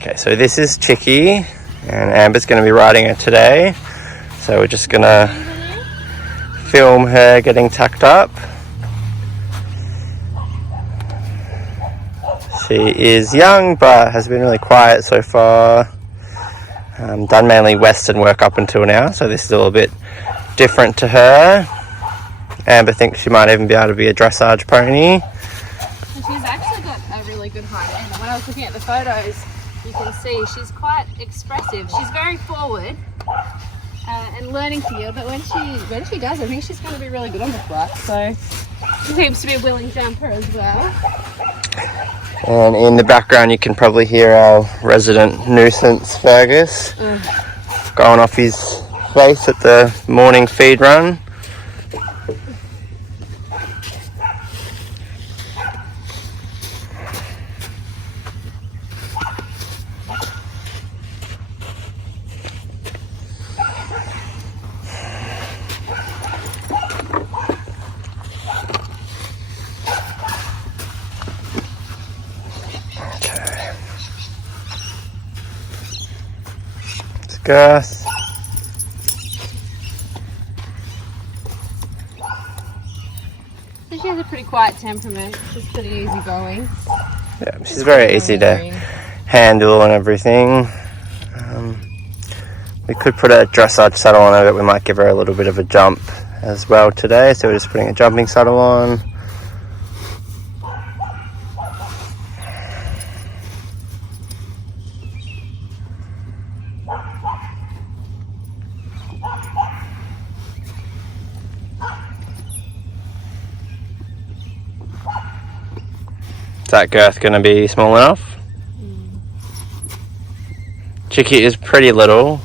Okay, so this is Chicky, and Amber's going to be riding her today. So we're just going to film her getting tucked up. She is young, but has been really quiet so far. Done mainly Western work up until now, so this is a little bit different to her. Amber thinks she might even be able to be a dressage pony. She's actually got a really good height, and when I was looking at the photos, you can see she's quite expressive. She's very forward and learning to yield, but when she does, I think she's going to be really good on the flat. So she seems to be a willing jumper as well. And in the background, you can probably hear our resident nuisance, Fergus, going off his face at the morning feed run. Girth. So she has a pretty quiet temperament. She's pretty easygoing. Yeah, she's very easy to handle and everything. We could put a dressage saddle on her, but we might give her a little bit of a jump as well today. So we're just putting a jumping saddle on. Is that girth going to be small enough? Chicky is pretty little.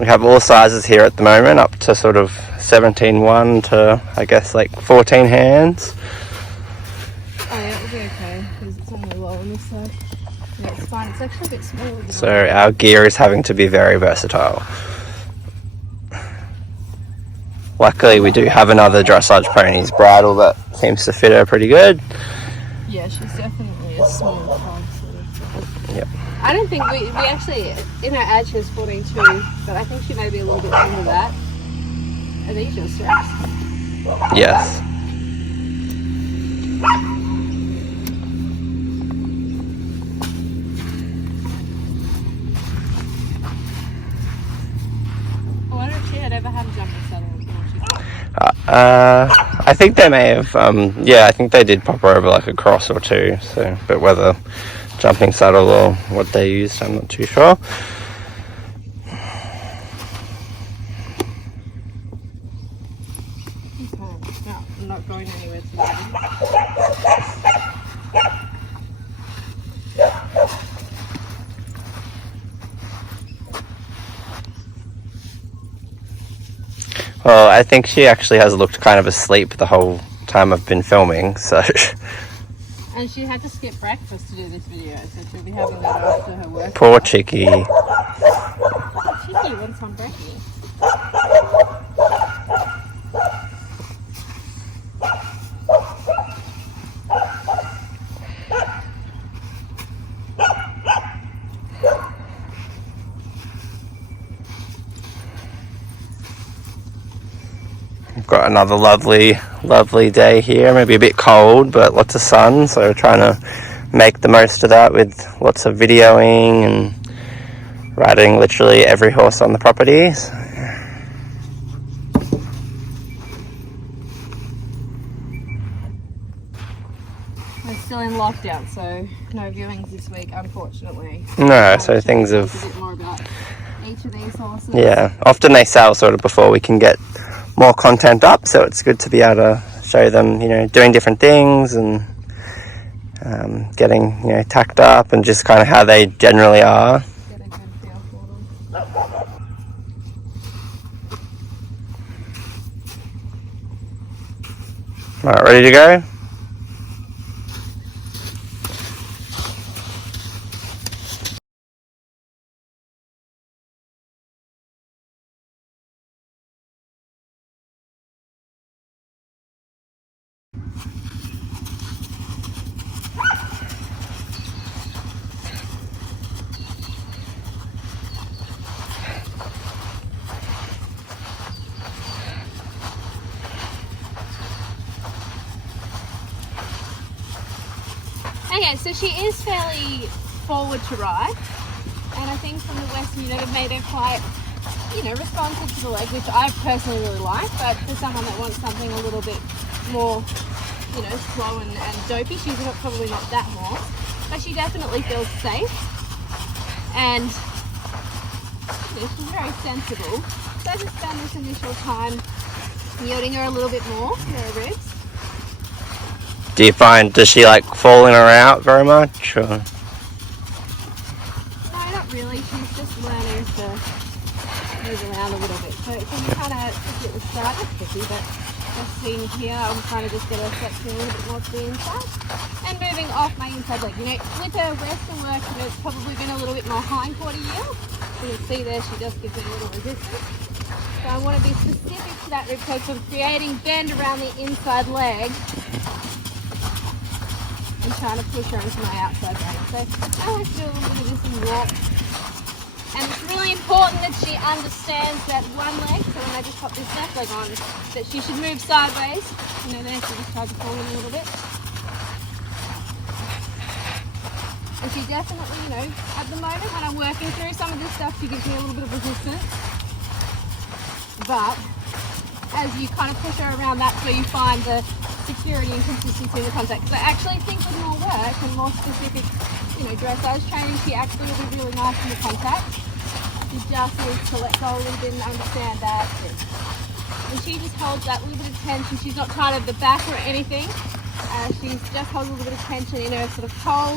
We have all sizes here at the moment, up to sort of 17.1 to I guess like 14 hands. Oh yeah, it'll be okay because it's only low on this side. Yeah, it's fine. It's actually a bit smaller. So our gear is having to be very versatile. Luckily we do have another dressage pony's bridle that seems to fit her pretty good. Yeah, she's definitely a small frog sort of. Yep. I don't think we actually, in her ad she was 14.2, but I think she may be a little bit under that. Are these your straps? Yes. I wonder if she had ever had a jumping saddle before. I think they may have, yeah, I think they did pop her over like a cross or two, so, but whether jumping saddle or what they used, I'm not too sure. Okay, no, I'm not going anywhere today. Well, I think she actually has looked kind of asleep the whole time I've been filming, so... And she had to skip breakfast to do this video, so she'll be having that after her work. Poor Chicky. Chicky wants some breakfast. We've got another lovely day here, maybe a bit cold, but lots of sun, so we're trying to make the most of that with lots of videoing and riding literally every horse on the property. We're still in lockdown, so no viewings this week, unfortunately. No, so things have... A bit more about each of these horses. Yeah, often they sell sort of before we can get more content up, so it's good to be able to show them, you know, doing different things and getting, you know, tacked up and just kind of how they generally are. Get a good feel for them. Alright, ready to go? Okay, so she is fairly forward to ride, and I think from the Western unit have made her quite, responsive to the leg, which I personally really like, but for someone that wants something a little bit more, slow and dopey, she's probably not that horse, but she definitely feels safe, and she's very sensible. So I just spend this initial time yielding her a little bit more for her ribs. Do you find, does she like fall in or out very much? Or? No, not really. She's just learning to move around a little bit. So it can be kind of tricky at the start. It's tricky, but just seeing here, I'm trying to just get her flexing a little bit more to the inside. And moving off my inside leg. With her Western work, it's probably been a little bit more hindquarter yield. You can see there, she just gives me a little resistance. So I want to be specific to that rib cage, so I'm creating bend around the inside leg. And trying to push her into my outside rein. So I like to do a little bit of this and walk. And it's really important that she understands that one leg, so when I just pop this left leg on, that she should move sideways. There she just tries to fall in a little bit. And she definitely, at the moment when I'm working through some of this stuff, she gives me a little bit of resistance. But as you kind of push her around, that's where you find the security and consistency in the contact. So I actually think with more work and more specific, dressage training, she actually will be really nice in the contact. She just needs to let go a little bit and understand that. And she just holds that little bit of tension. She's not tied at the back or anything. She just holds a little bit of tension in her sort of toe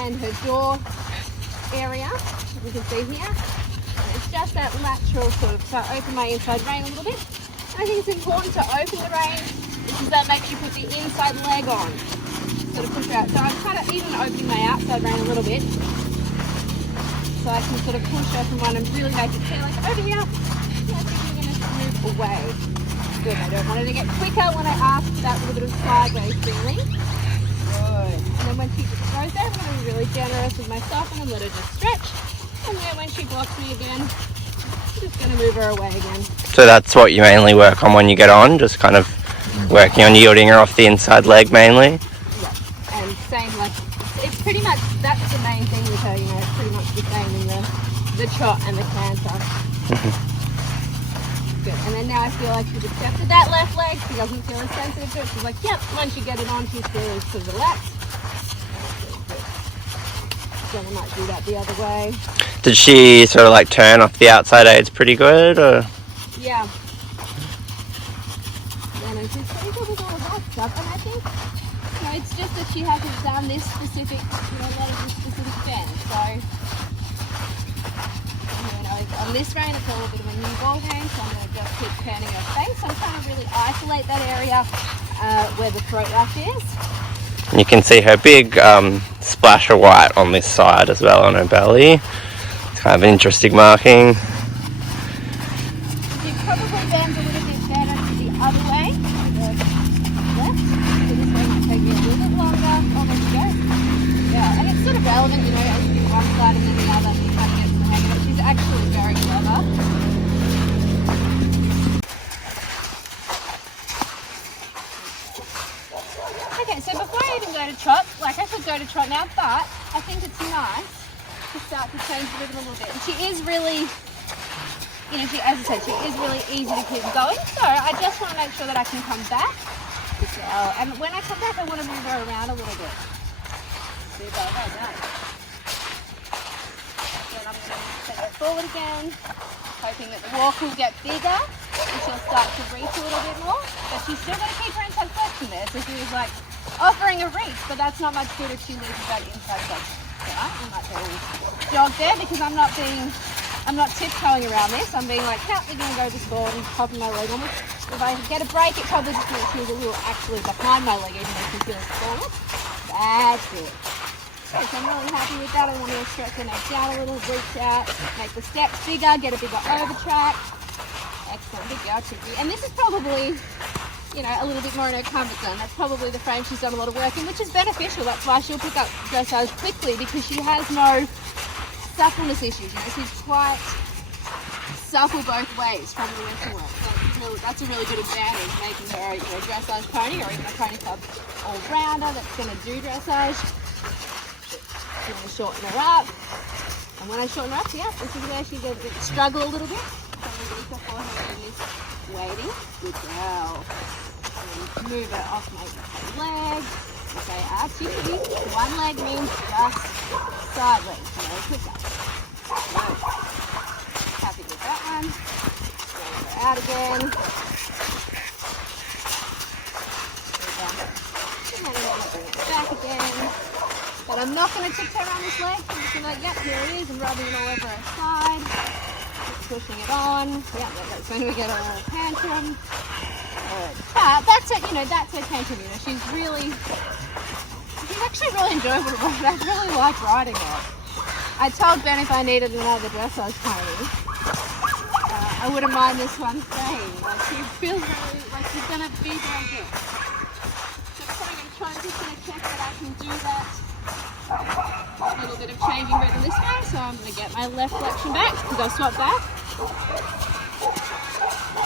and her jaw area, as you can see here. And it's just that lateral sort of, so I open my inside rein a little bit. And I think it's important to open the rein, because that makes you put the inside leg on, sort of push her out. So I'm kind of even opening my outside rein a little bit, so I can sort of push her from one and really make it feel like over here. I think we're going to move away. Good. I don't want her to get quicker when I ask for that little bit of sideways feeling. Good. And then when she just goes there, I'm going to be really generous with myself and let her just stretch. And then when she blocks me again, I'm just going to move her away again. So that's what you mainly work on when you get on, just kind of working on yielding her off the inside leg mainly? Yeah, and same, like, it's pretty much, that's the main thing with her, it's pretty much the same in the trot and the canter. Good, and then now I feel like she's accepted that left leg, she doesn't feel as sensitive to it, she's like, yep, once you get it on, she's feeling sort of relaxed. Then I might do that the other way. Did she sort of like turn off the outside aids pretty good, or? Yeah. And she's pretty good with all of that stuff, and I think, it's just that she hasn't done this specific, a lot of this specific bend, so, on this rein it's a little bit of a new ball game, so I'm going to just keep turning her face. I'm trying to really isolate that area where the throat lash is. You can see her big splash of white on this side as well on her belly. It's kind of an interesting marking. She probably bends a little bit better to the other way, to the left. So this way might take me a little bit longer. Oh, there she goes. Yeah, and it's sort of relevant, as you do one side and then the other, and you kind of get to the hang of it. She's actually very clever. Okay, so before I even go to trot, I could go to trot now, but I think it's nice to start to change the rhythm a little bit. And she is really, as I said, she is really easy to keep going. So I just want to make sure that I can come back as well. And when I come back, I want to move her around a little bit. See if I hold that. Then I'm going to take her forward again, hoping that the walk will get bigger and she'll start to reach a little bit more. But she's still going to keep her inside flexion there. So she was like offering a reach, but that's not much good if she loses that inside flexion. So I might take a little jog there because I'm not tiptoeing around this. I'm being like, no, we're going to go this forward and popping my leg on it. If I get a break, it probably just means she was a little actually behind my leg, even though she feels forward. That's it. So I'm really happy with that. I want to stretch the neck down a little, reach out, make the steps bigger, get a bigger over track. Excellent, big girl, Chicky. And this is probably, a little bit more in her comfort zone. That's probably the frame she's done a lot of work in, which is beneficial. That's why she'll pick up dressage quickly, because she has no suppleness issues. She's quite supple both ways from the Western work. So that's a really good advantage, making her a dressage pony or even a pony club all-rounder that's going to do dressage. I'm going to shorten her up. And when I shorten her up, yeah, this is where she does struggle a little bit. So underneath her forehead is waiting. Good girl. And move her off my leg. Okay, Chickity. One leg means just sideways, no pickup. Good. Happy with that one. Roll her out again. And then I'm going to bring it back again. But I'm not going to tiptoe around this leg. I'm just going to be like, yep, here it is. I'm rubbing it all over her side. Just pushing it on. Yep, that's when we get a little tantrum. But that's it, that's her tantrum. She's actually really enjoyable to ride. I really like riding her. I told Ben if I needed another dressage pony, I wouldn't mind this one staying. She feels really like she's going to be very good. So I'm just going to check that I can do that. A little bit of changing rhythm this way, so I'm going to get my left flexion back because I'll swap back. So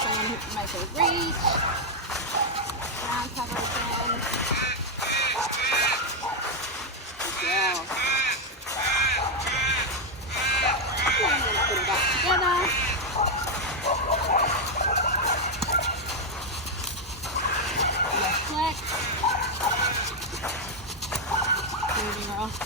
I'm going to make a reach. Round cover again. Good girl. And I'm going to put it back together. Left flex. Moving her off.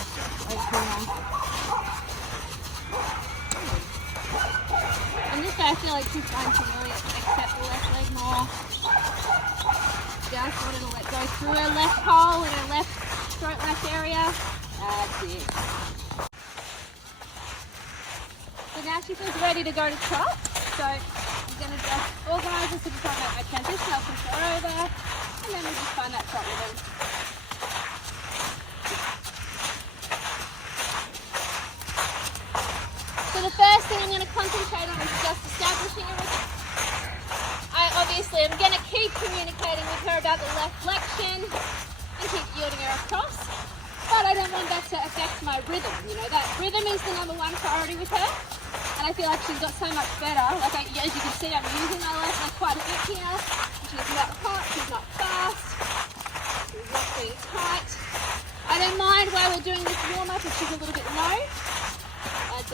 And this way I feel like she's trying to really accept the left leg more. Just wanted to let go through her left pole and her left throat lash area. That's it. So now she feels ready to go to trot. So I'm going to just organise this to try to make my transition. I'll push her over and then we'll just find that trot rhythm. So the first thing I'm going to concentrate on is just establishing a rhythm. I obviously am going to keep communicating with her about the left flexion and keep yielding her across, but I don't want that to affect my rhythm. That rhythm is the number one priority with her, and I feel like she's got so much better. Like as you can see, I'm using my left leg quite a bit here. She's not hot, she's not fast, she's not being tight. I don't mind while we're doing this warm-up if she's a little bit low.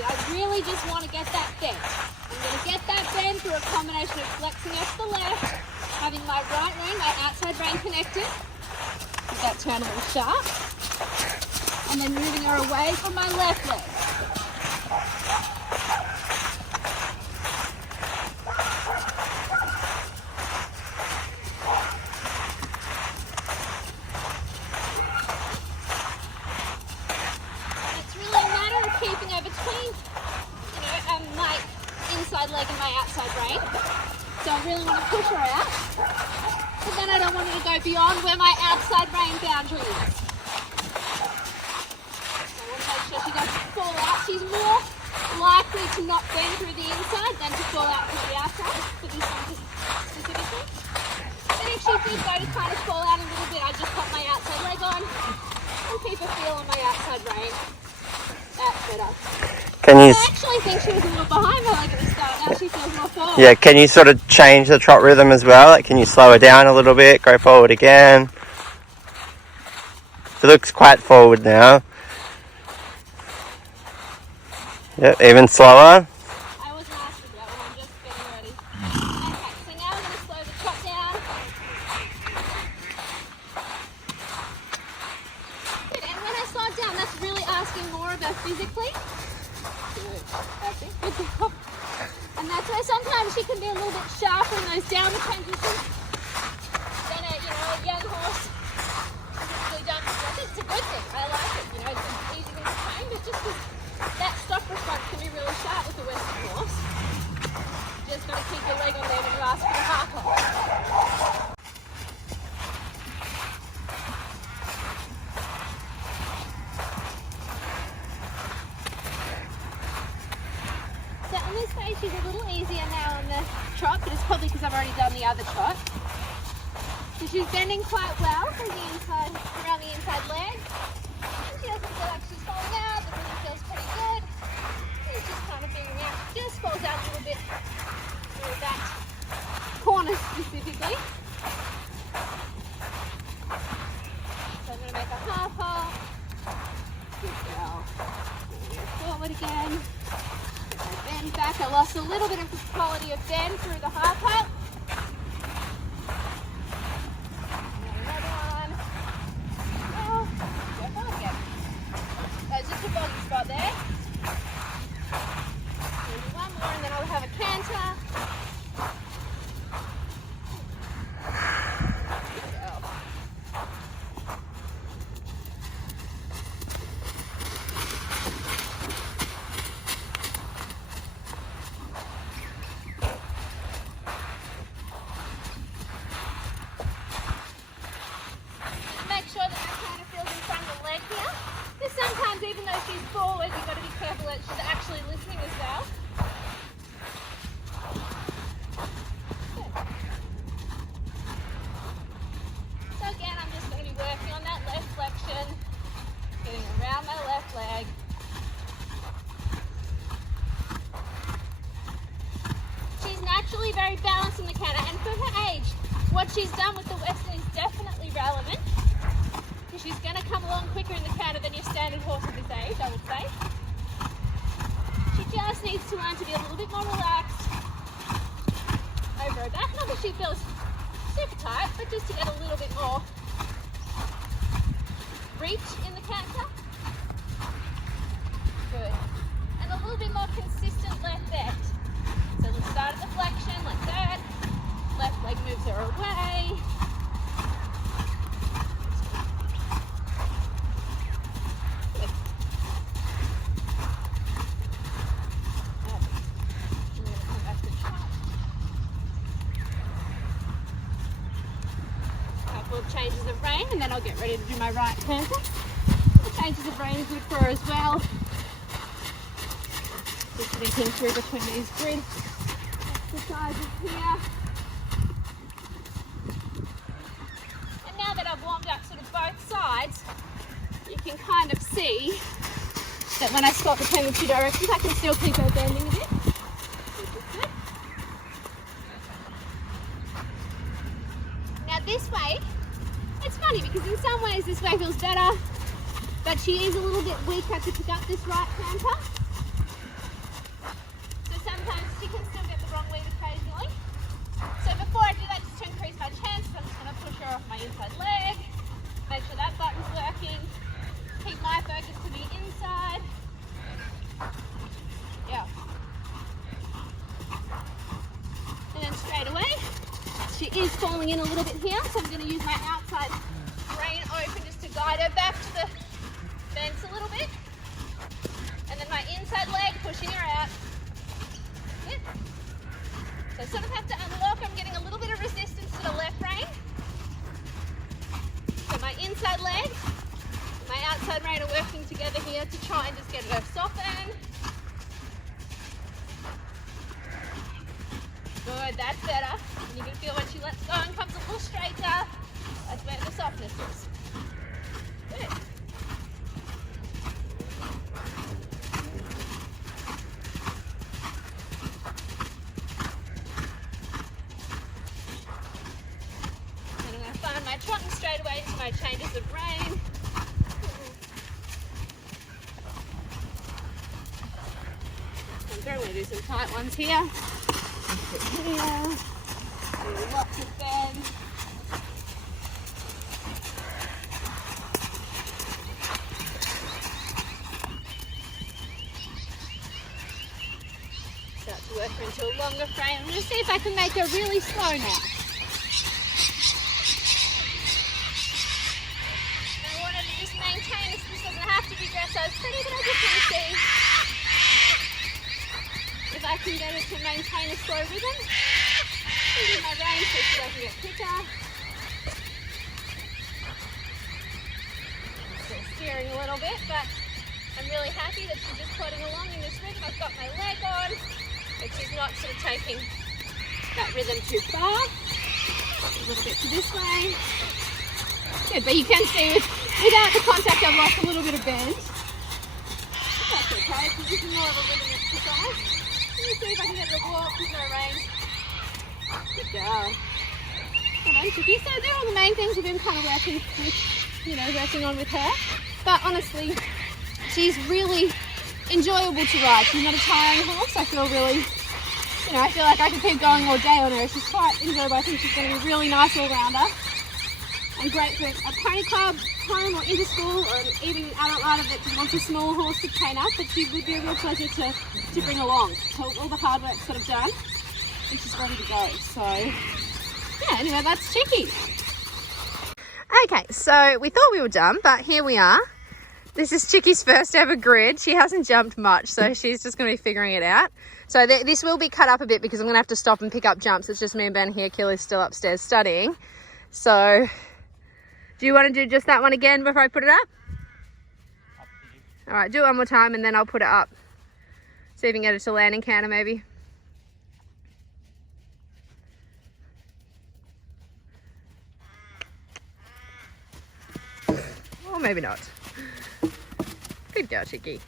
I really just want to get that bend. I'm going to get that bend through a combination of flexing off the left, having my right rein, my outside rein connected, with that turn a little sharp, and then moving her away from my left leg. Keeping her between, my inside leg and my outside rein. So I really want to push her out. But then I don't want her to go beyond where my outside rein boundary is. So I want to make sure she doesn't fall out. She's more likely to not bend through the inside than to fall out through the outside, for this one specifically. But if she did go to kind of fall out a little bit, I just pop my outside leg on and keep a feel on my outside rein. That's better. I actually think she was a little behind my leg at the start. Now she feels more forward. Yeah, can you sort of change the trot rhythm as well? Like, can you slow her down a little bit, go forward again? It looks quite forward now. Yep, even slower. I wasn't asking for that one, I'm just getting ready. Okay, so now we're going to slow the trot down. Good, and when I slow it down, that's really asking more of her physically. Good, that's it, good job. And that's where sometimes she can be a little bit sharper in those downward transitions than a young horse typically does. It's a good thing, I like it, it's an easy thing to train, but just because that stop response can be really sharp with the Western horse. You just got to keep your leg on there when you ask for the half off. So on this phase she's a little easier now on the trot, but it's probably because I've already done the other trot. So she's bending quite well from the inside, around the inside leg. She doesn't feel like she's falling out, the rhythm feels pretty good. She's just kind of figuring out, she just falls out a little bit through that corner specifically. So I'm going to make a half hop. Good girl. forward again. Bend back. I lost a little bit of the quality of bend through the high part. Another one. Oh, go forward again. That's just a boggy spot there. Maybe one more and then I'll have a canter. Even though she's forward, you've got to be careful that she's actually listening as well. Good. So again, I'm just going to be working on that left flexion, getting around my left leg. She's naturally very balanced in the canter, and for her age, what she's done with the Western is definitely relevant. She's going to come along quicker in the canter than your standard horse at this age, I would say. She just needs to learn to be a little bit more relaxed over her back. Not that she feels super tight, but just to get a little bit more reach in the canter. Good. And a little bit more consistent left bend. So let's start at the flexion, like that. Left leg moves her away. Changes of rein, and then I'll get ready to do my right canter. The changes of rein are good for her as well. Just thinking through between these grid exercises here. And now that I've warmed up sort of both sides, you can kind of see that when I swap between the two directions, I can still keep her bending a bit. Which is good. Now this way, it's funny because in some ways this way feels better, but she is a little bit weaker to pick up this right canter. So sometimes she can still get the wrong lead occasionally. So before I do that, just to increase my chances, I'm just going to push her off my inside leg, make sure that button's working, keep my focus to the inside. Yeah. And then straight away, she is falling in a little bit here, so I'm going to use my outside rein open just to guide her back to the fence a little bit. And then my inside leg pushing her out. Good. So I sort of have to unlock. I'm getting a little bit of resistance to the left rein. So my inside leg, my outside rein are working together here to try and just get her to soften. Good, that's better. And you can feel when she lets go and comes a little straighter, that's where the softness is. Good. And I'm going to find my trot and straight away into my changes of rein. I'm going to do some tight ones here. Here, do lots of bend. Start to work her into a longer frame. I'm going to see if I can make her really slow now. And I want her to just maintain this. This doesn't have to be dressage pretty, but I just want to see if I can get her to maintain a slow rhythm. Using my rein so she doesn't get quicker. Still steering a little bit, but I'm really happy that she's just plodding along in this rhythm. I've got my leg on, but she's not sort of taking that rhythm too far. A little bit to this way. Good, but you can see without the contact I've lost a little bit of bend. That's okay, because this is more of a rhythm exercise. Let me see if I can get her to walk with no rein. Good girl. Well done, Chicky. So they're all the main things we've been kind of working with, working on with her. But honestly, she's really enjoyable to ride. She's not a tiring horse. I feel really, you know, I feel like I could keep going all day on her. She's quite enjoyable. I think she's going to be a really nice all-rounder and great for a pony club, home or into school, or even an adult rider that just wants a small horse to train up. But she would be a real pleasure to bring along. So all the hard work's sort of done and she's ready to go. So yeah, anyway, that's Chicky. Okay, so we thought we were done, but here we are. This is Chicky's first ever grid. She hasn't jumped much, so she's just going to be figuring it out. So this will be cut up a bit because I'm going to have to stop and pick up jumps. It's just me and Ben here. Killy's still upstairs studying. So do you want to do just that one again before I put it up? All right, do it one more time and then I'll put it up. See if we can get it to landing counter maybe. Or maybe not. Good girl, Chicky.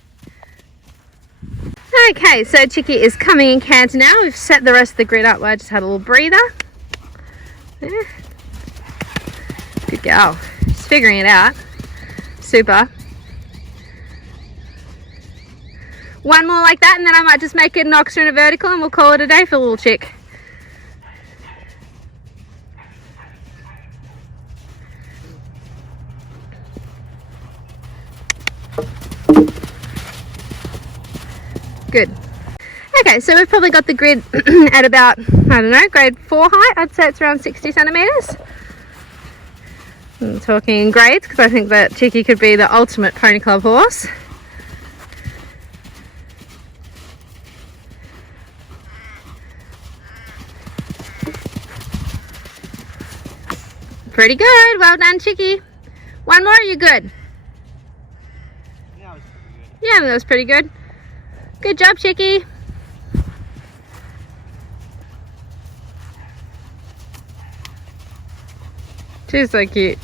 Okay, so Chicky is coming in canter now. We've set the rest of the grid up. I just had a little breather. Yeah. Good girl. She's figuring it out. Super. One more like that and then I might just make it an oxer and a vertical and we'll call it a day for little Chick. Good. Okay, so we've probably got the grid at about, I don't know, grade 4 height. I'd say it's around 60 centimetres. I'm talking in grades because I think that Chicky could be the ultimate pony club horse. Pretty good. Well done, Chicky. One more, you're good. Yeah, that was pretty good. Yeah, that was pretty good. Good job, Chicky. She's so cute.